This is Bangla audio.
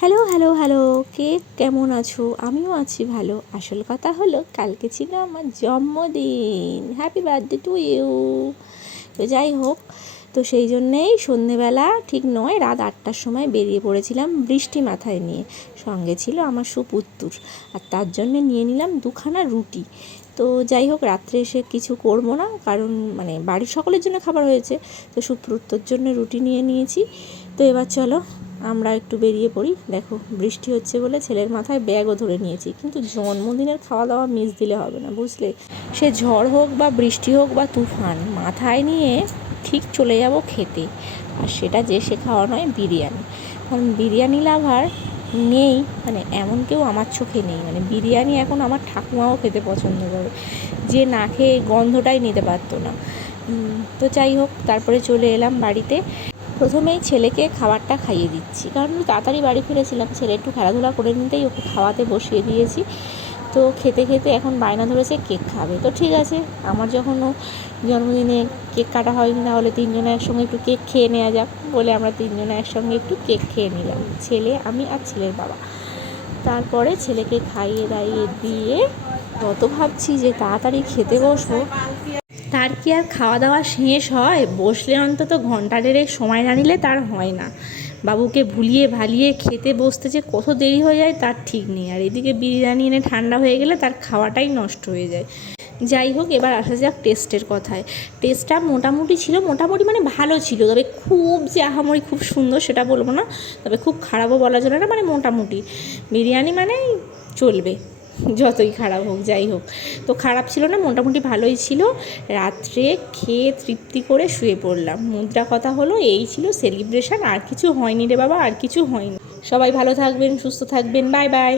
হ্যালো হ্যালো হ্যালো, কে কেমন আছো? আমিও আছি ভালো। আসল কথা হলো, কালকে ছিল আমার জন্মদিন। হ্যাপি বার্থডে টু ইউ তো যাই হোক, তো সেই জন্যেই সন্ধেবেলা, ঠিক নয়, রাত আটটার সময় বেরিয়ে পড়েছিলাম বৃষ্টি মাথায় নিয়ে। সঙ্গে ছিল আমার সুপুত্তুর। আর তার জন্য নিয়ে নিলাম দুখানা রুটি। তো যাই হোক, রাত্রে এসে কিছু করব না, কারণ মানে বাড়ির সকলের জন্য খাবার হয়েছে। তো সুপ্রুত্তর জন্য রুটি নিয়ে নিয়েছি। তো এবার চলো আমরা একটু বেরিয়ে পড়ি। দেখো, বৃষ্টি হচ্ছে বলে ছেলের মাথায় ব্যাগও ধরে নিয়েছি। কিন্তু জন্মদিনের খাওয়া দাওয়া মিস দিলে হবে না, বুঝলে? সে ঝড় হোক বা বৃষ্টি হোক বা তুফান, মাথায় নিয়ে ঠিক চলে যাব খেতে। আর সেটা যে সে খাওয়া নয়, বিরিয়ানি। কারণ বিরিয়ানি লাভার নেই মানে এমন কেউ আমার চোখে নেই। মানে বিরিয়ানি এখন আমার ঠাকুমাও খেতে পছন্দ করে। যে না খেয়ে গন্ধটাই নিতে পারতো না। তো যাই হোক, তারপরে চলে এলাম বাড়িতে। প্রথমেই ছেলেকে খাবারটা খাইয়ে দিচ্ছি। কারণ আমি তাড়াতাড়ি বাড়ি ফিরেছিলাম, ছেলে একটু খেলাধুলা করে নিতেই ওকে খাওয়াতে বসিয়ে দিয়েছি। তো খেতে খেতে এখন বায়না ধরেছে, কেক খাবে। তো ঠিক আছে, আমার যখন জন্মদিনে কেক কাটা হয়নি, তাহলে তিনজনে একসঙ্গে একটু কেক খেয়ে নেওয়া যাক বলে আমরা তিনজনে একসঙ্গে একটু কেক খেয়ে নিলাম, ছেলে, আমি আর ছেলের বাবা। তারপরে ছেলেকে খাইয়ে দাইয়ে দিয়ে কত ভাবছি যে তাড়াতাড়ি খেতে বসবো। তার কি আর খাওয়া দাওয়া শেষ হয়? বসলে অন্তত ঘণ্টা দেড়েক সময় না নিলে তার হয় না। বাবুকে ভুলিয়ে ভালিয়ে খেতে বসতে যে কত দেরি হয়ে যায় তার ঠিক নেই। আর এদিকে বিরিয়ানি এনে ঠান্ডা হয়ে গেলে তার খাওয়াটাই নষ্ট হয়ে যায়। যাই হোক, এবার আসা যাক টেস্টের কথায়। টেস্টটা মোটামুটি ছিল, মোটামুটি মানে ভালো ছিল। তবে খুব যে আহামরি খুব সুন্দর সেটা বলব না। তবে খুব খারাপও বলা যাবে না মানে মোটামুটি। বিরিয়ানি মানে চলবে। যতই খারাপ হোক, যাই হোক। তো খারাপ ছিল না, মোটামুটি ভালোই ছিল। রাত্রে খেয়ে তৃপ্তি করে শুয়ে পড়লাম। মুদ্রা কথা হলো, এই ছিল সেলিব্রেশন আর কিছু হয়নি রে বাবা, আর কিছু হয়নি। সবাই ভালো থাকবেন, সুস্থ থাকবেন। Bye bye.